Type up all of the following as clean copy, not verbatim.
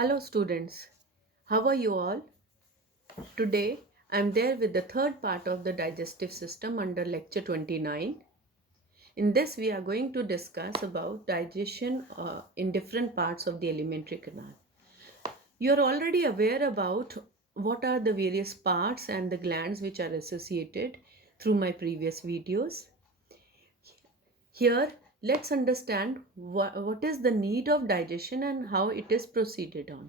Hello students, how are you all? Today I am there with the third part of the digestive system under lecture 29. In this we are going to discuss about digestion in different parts of the alimentary canal. You are already aware about what are the various parts and the glands which are associated through my previous videos. Here let's understand what is the need of digestion and how it is proceeded on.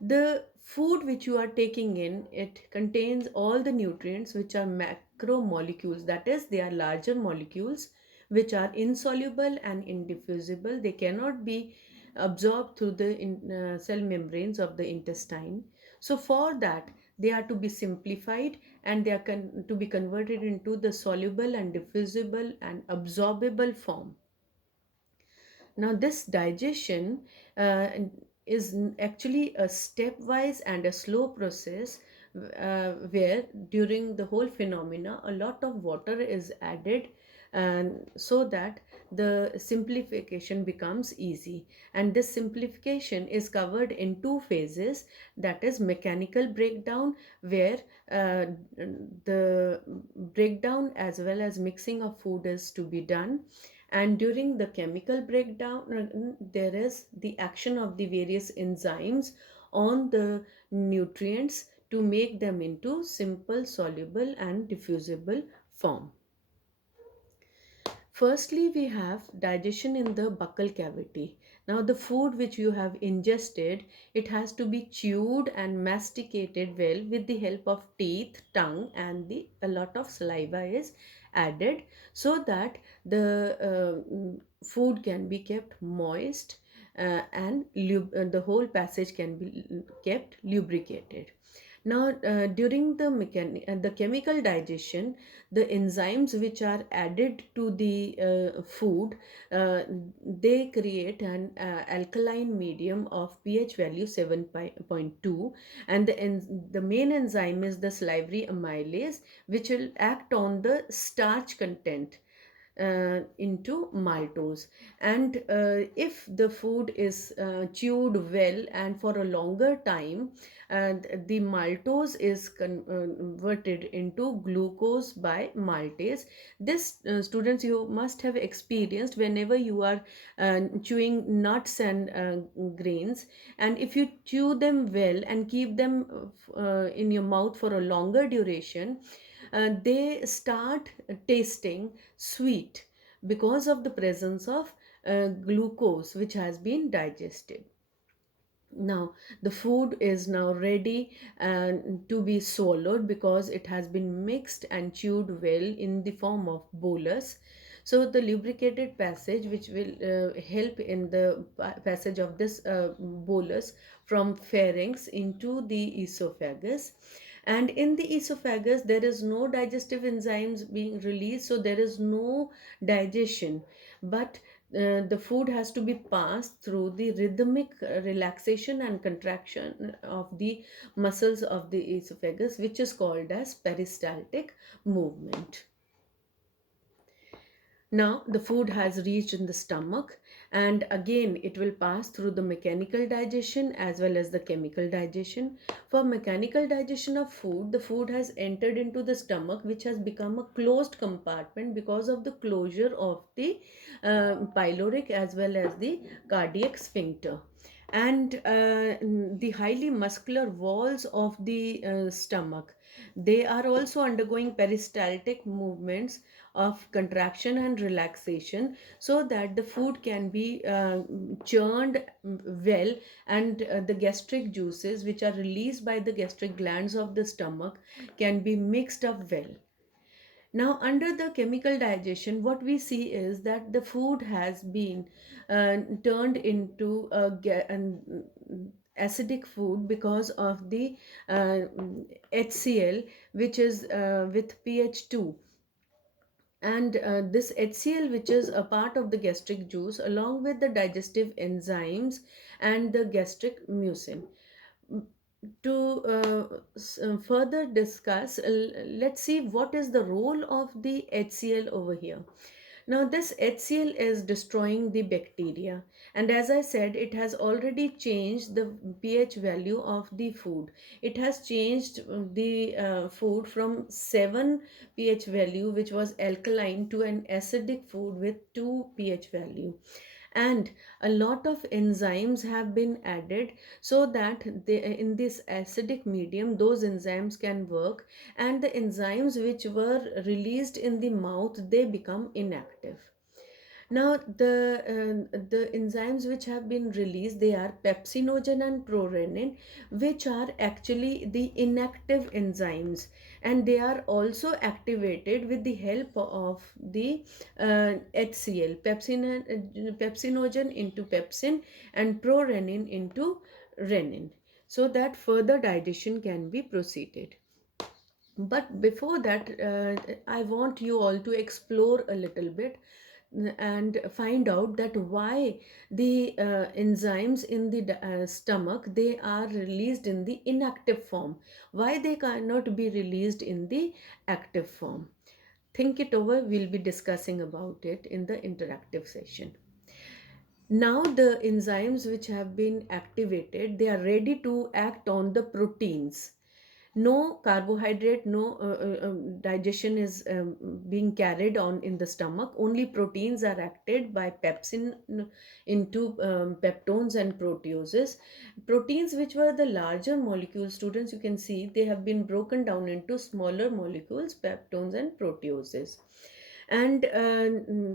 The food which you are taking in, it contains all the nutrients which are macromolecules, that is they are larger molecules which are insoluble and indiffusible. They cannot be absorbed through the cell membranes of the intestine. So for that they are to be simplified and they are to be converted into the soluble and diffusible and absorbable form. Now, this digestion is actually a stepwise and a slow process where during the whole phenomena a lot of water is added and so that the simplification becomes easy, and this simplification is covered in two phases, that is mechanical breakdown where the breakdown as well as mixing of food is to be done, and during the chemical breakdown there is the action of the various enzymes on the nutrients to make them into simple, soluble and diffusible form. Firstly, we have digestion in the buccal cavity. Now, the food which you have ingested, it has to be chewed and masticated well with the help of teeth, tongue, and a lot of saliva is added so that the food can be kept moist and the whole passage can be kept lubricated. Now, during the chemical digestion, the enzymes which are added to the food, they create an alkaline medium of pH value 7.2, and the main enzyme is the salivary amylase, which will act on the starch content into maltose. And if the food is chewed well and for a longer time, the maltose is converted into glucose by maltase. This students, you must have experienced whenever you are chewing nuts and grains, and if you chew them well and keep them in your mouth for a longer duration, they start tasting sweet because of the presence of glucose which has been digested. Now the food is now ready to be swallowed because it has been mixed and chewed well in the form of bolus. So the lubricated passage which will help in the passage of this bolus from pharynx into the esophagus, and in the esophagus there is no digestive enzymes being released, so there is no digestion, but the food has to be passed through the rhythmic relaxation and contraction of the muscles of the esophagus, which is called as peristaltic movement. Now the food has reached in the stomach, and again it will pass through the mechanical digestion as well as the chemical digestion. For mechanical digestion of food, the food has entered into the stomach, which has become a closed compartment because of the closure of the pyloric as well as the cardiac sphincter, and the highly muscular walls of the stomach, they are also undergoing peristaltic movements of contraction and relaxation so that the food can be churned well, and the gastric juices which are released by the gastric glands of the stomach can be mixed up well. Now, under the chemical digestion, what we see is that the food has been turned into an acidic food because of the HCl, which is with pH 2. And this HCl, which is a part of the gastric juice, along with the digestive enzymes and the gastric mucin. To further discuss, let's see what is the role of the HCl over here. Now, this HCl is destroying the bacteria, and as I said, it has already changed the pH value of the food. It has changed the food from 7 pH value, which was alkaline, to an acidic food with 2 pH value. And a lot of enzymes have been added so that in this acidic medium those enzymes can work, and the enzymes which were released in the mouth, they become inactive. Now, the enzymes which have been released, they are pepsinogen and prorenin, which are actually the inactive enzymes, and they are also activated with the help of the HCl, pepsinogen into pepsin and prorenin into renin, so that further digestion can be proceeded. But before that, I want you all to explore a little bit and find out that why the enzymes in the stomach, they are released in the inactive form, why they cannot be released in the active form. Think it over, we'll be discussing about it in the interactive session. Now the enzymes which have been activated, they are ready to act on the proteins. No carbohydrate, no digestion is being carried on in the stomach. Only proteins are acted by pepsin into peptones and proteoses. Proteins, which were the larger molecules, students, you can see they have been broken down into smaller molecules, peptones and proteoses. And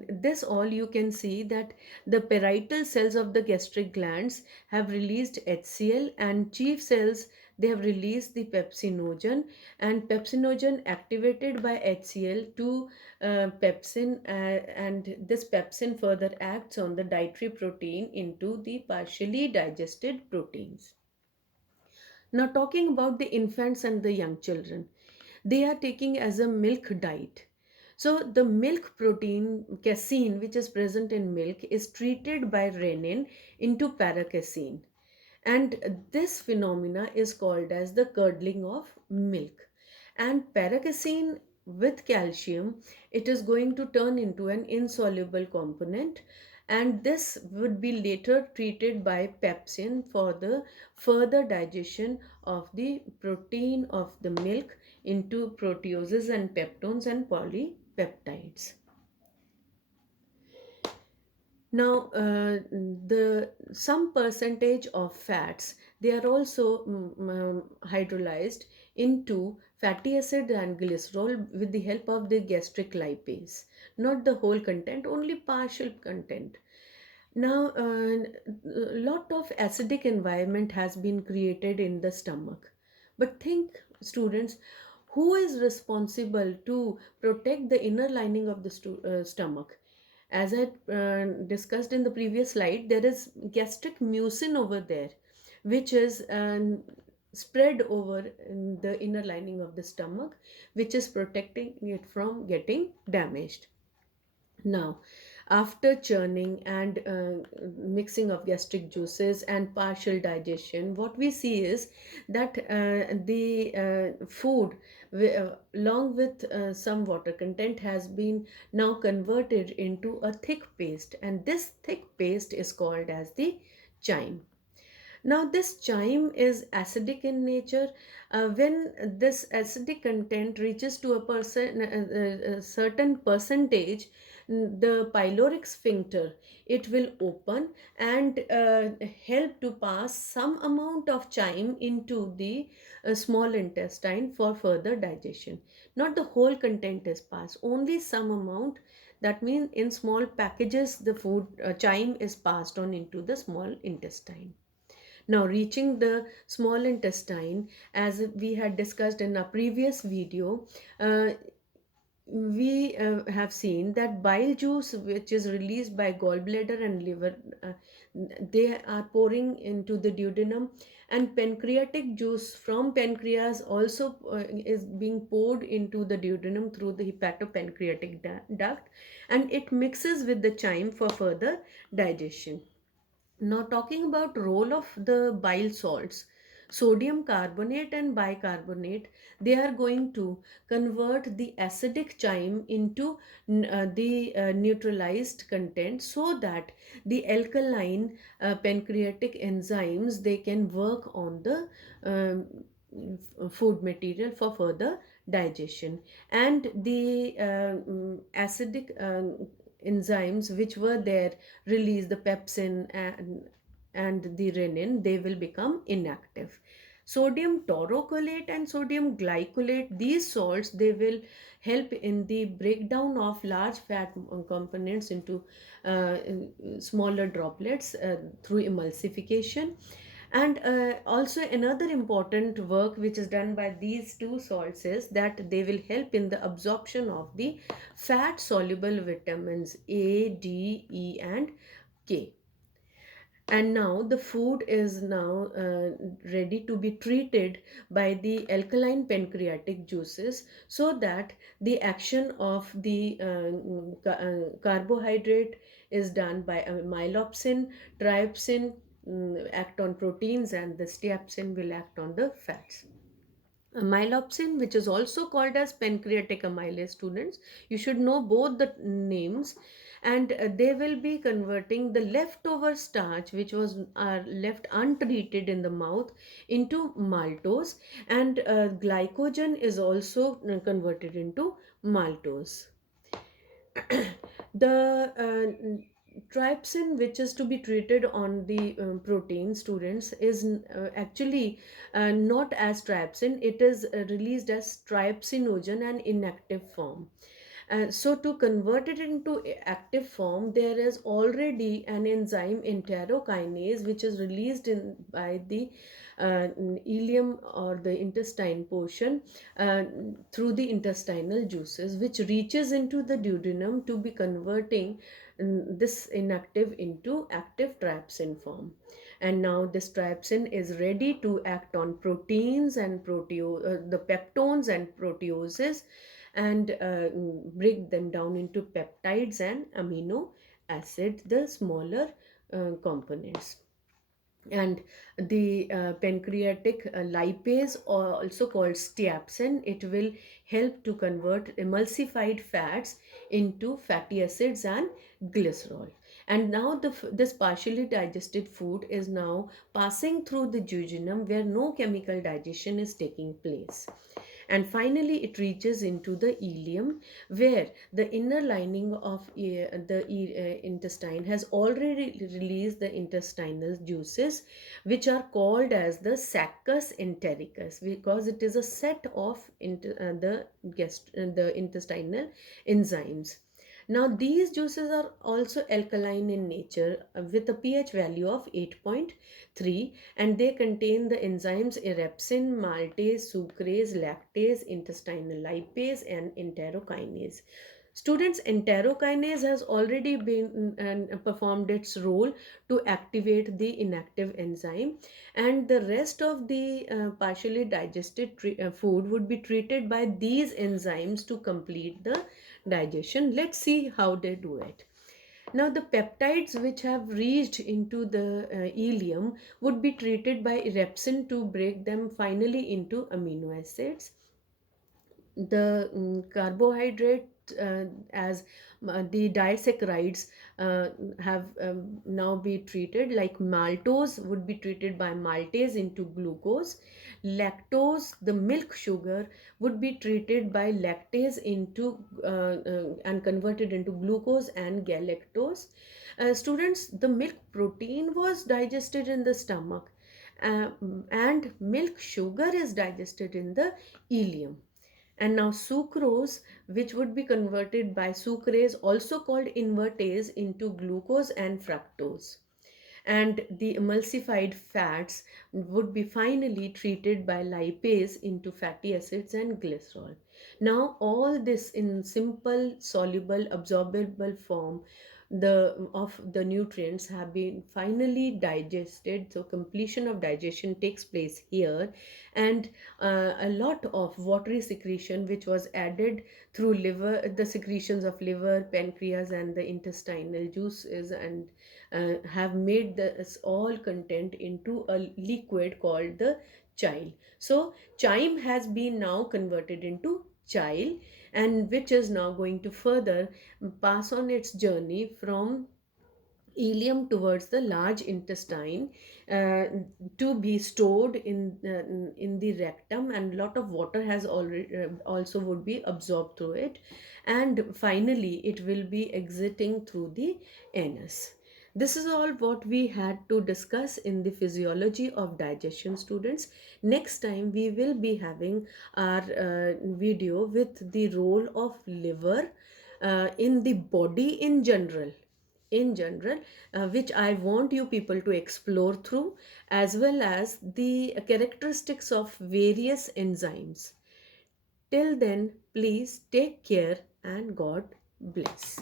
this all, you can see that the parietal cells of the gastric glands have released HCl, and chief cells, they have released the pepsinogen, and pepsinogen activated by HCl to pepsin, and this pepsin further acts on the dietary protein into the partially digested proteins. Now, talking about the infants and the young children, they are taking as a milk diet. So the milk protein casein, which is present in milk, is treated by renin into paracasein, and this phenomena is called as the curdling of milk. And paracasein with calcium, it is going to turn into an insoluble component, and this would be later treated by pepsin for the further digestion of the protein of the milk into proteoses and peptones and polypeptides. Now, the some percentage of fats, they are also hydrolyzed into fatty acid and glycerol with the help of the gastric lipase. Not the whole content, only partial content. Now, a lot of acidic environment has been created in the stomach. But think, students, who is responsible to protect the inner lining of the stomach? As I discussed in the previous slide, there is gastric mucin over there, which is spread over in the inner lining of the stomach, which is protecting it from getting damaged. Now, after churning and mixing of gastric juices and partial digestion, what we see is that the food, along with some water content, has been now converted into a thick paste, and this thick paste is called as the chyme. Now, this chyme is acidic in nature. When this acidic content reaches to a certain percentage, the pyloric sphincter, it will open and help to pass some amount of chyme into the small intestine for further digestion. Not the whole content is passed, only some amount. That means in small packages, the food chyme is passed on into the small intestine. Now, reaching the small intestine, as we had discussed in a previous video, we have seen that bile juice, which is released by gallbladder and liver, they are pouring into the duodenum, and pancreatic juice from pancreas also is being poured into the duodenum through the hepatopancreatic duct, and it mixes with the chyme for further digestion. Now, talking about role of the bile salts. Sodium carbonate and bicarbonate, they are going to convert the acidic chyme into the neutralized content, so that the alkaline pancreatic enzymes, they can work on the food material for further digestion. And the acidic enzymes which were there release the pepsin and the renin, they will become inactive. Sodium taurocolate and sodium glycolate, these salts, they will help in the breakdown of large fat components into smaller droplets through emulsification. And also another important work which is done by these two salts is that they will help in the absorption of the fat soluble vitamins A, D, E, and K. And now the food is now ready to be treated by the alkaline pancreatic juices, so that the action of the carbohydrate is done by myelopsin, trypsin act on proteins, and the steapsin will act on the fats. Myelopsin, which is also called as pancreatic amylase, students, you should know both the names. And they will be converting the leftover starch which was left untreated in the mouth into maltose, and glycogen is also converted into maltose. The trypsin which is to be treated on the protein, students, is actually not as trypsin, it is released as trypsinogen and inactive form. So to convert it into active form, there is already an enzyme enterokinase which is released in by the ileum or the intestine portion through the intestinal juices, which reaches into the duodenum to be converting this inactive into active trypsin form. And now this trypsin is ready to act on proteins and the peptones and proteoses, and break them down into peptides and amino acid, the smaller components. And the pancreatic lipase, or also called steapsin, it will help to convert emulsified fats into fatty acids and glycerol. And now this partially digested food is now passing through the jejunum, where no chemical digestion is taking place. And finally it reaches into the ileum, where the inner lining of the intestine has already released the intestinal juices, which are called as the saccus entericus, because it is a set of the intestinal enzymes. Now these juices are also alkaline in nature, with a pH value of 8.3, and they contain the enzymes erepsin, maltase, sucrase, lactase, intestinal lipase, and enterokinase. Students, enterokinase has already been and performed its role to activate the inactive enzyme, and the rest of the partially digested food would be treated by these enzymes to complete the digestion. Let's see how they do it. Now, the peptides which have reached into the ileum would be treated by erepsin to break them finally into amino acids. The carbohydrate, as the disaccharides have now be treated, like maltose would be treated by maltase into glucose. Lactose, the milk sugar, would be treated by lactase into and converted into glucose and galactose. Students, the milk protein was digested in the stomach, uh, and milk sugar is digested in the ileum. And now sucrose, which would be converted by sucrase, also called invertase, into glucose and fructose. And the emulsified fats would be finally treated by lipase into fatty acids and glycerol. Now all this in simple, soluble, absorbable form, the of the nutrients have been finally digested, so completion of digestion takes place here. And a lot of watery secretion which was added through liver, the secretions of liver, pancreas, and the intestinal juices, and have made this all content into a liquid called the chyle. So chyme has been now converted into chyle, and which is now going to further pass on its journey from ileum towards the large intestine, uh, to be stored in the rectum, and lot of water has already also would be absorbed through it, and finally it will be exiting through the anus. This is all what we had to discuss in the physiology of digestion, students. Next time we will be having our video with the role of liver in the body in general, which I want you people to explore through, as well as the characteristics of various enzymes. Till then, please take care and God bless.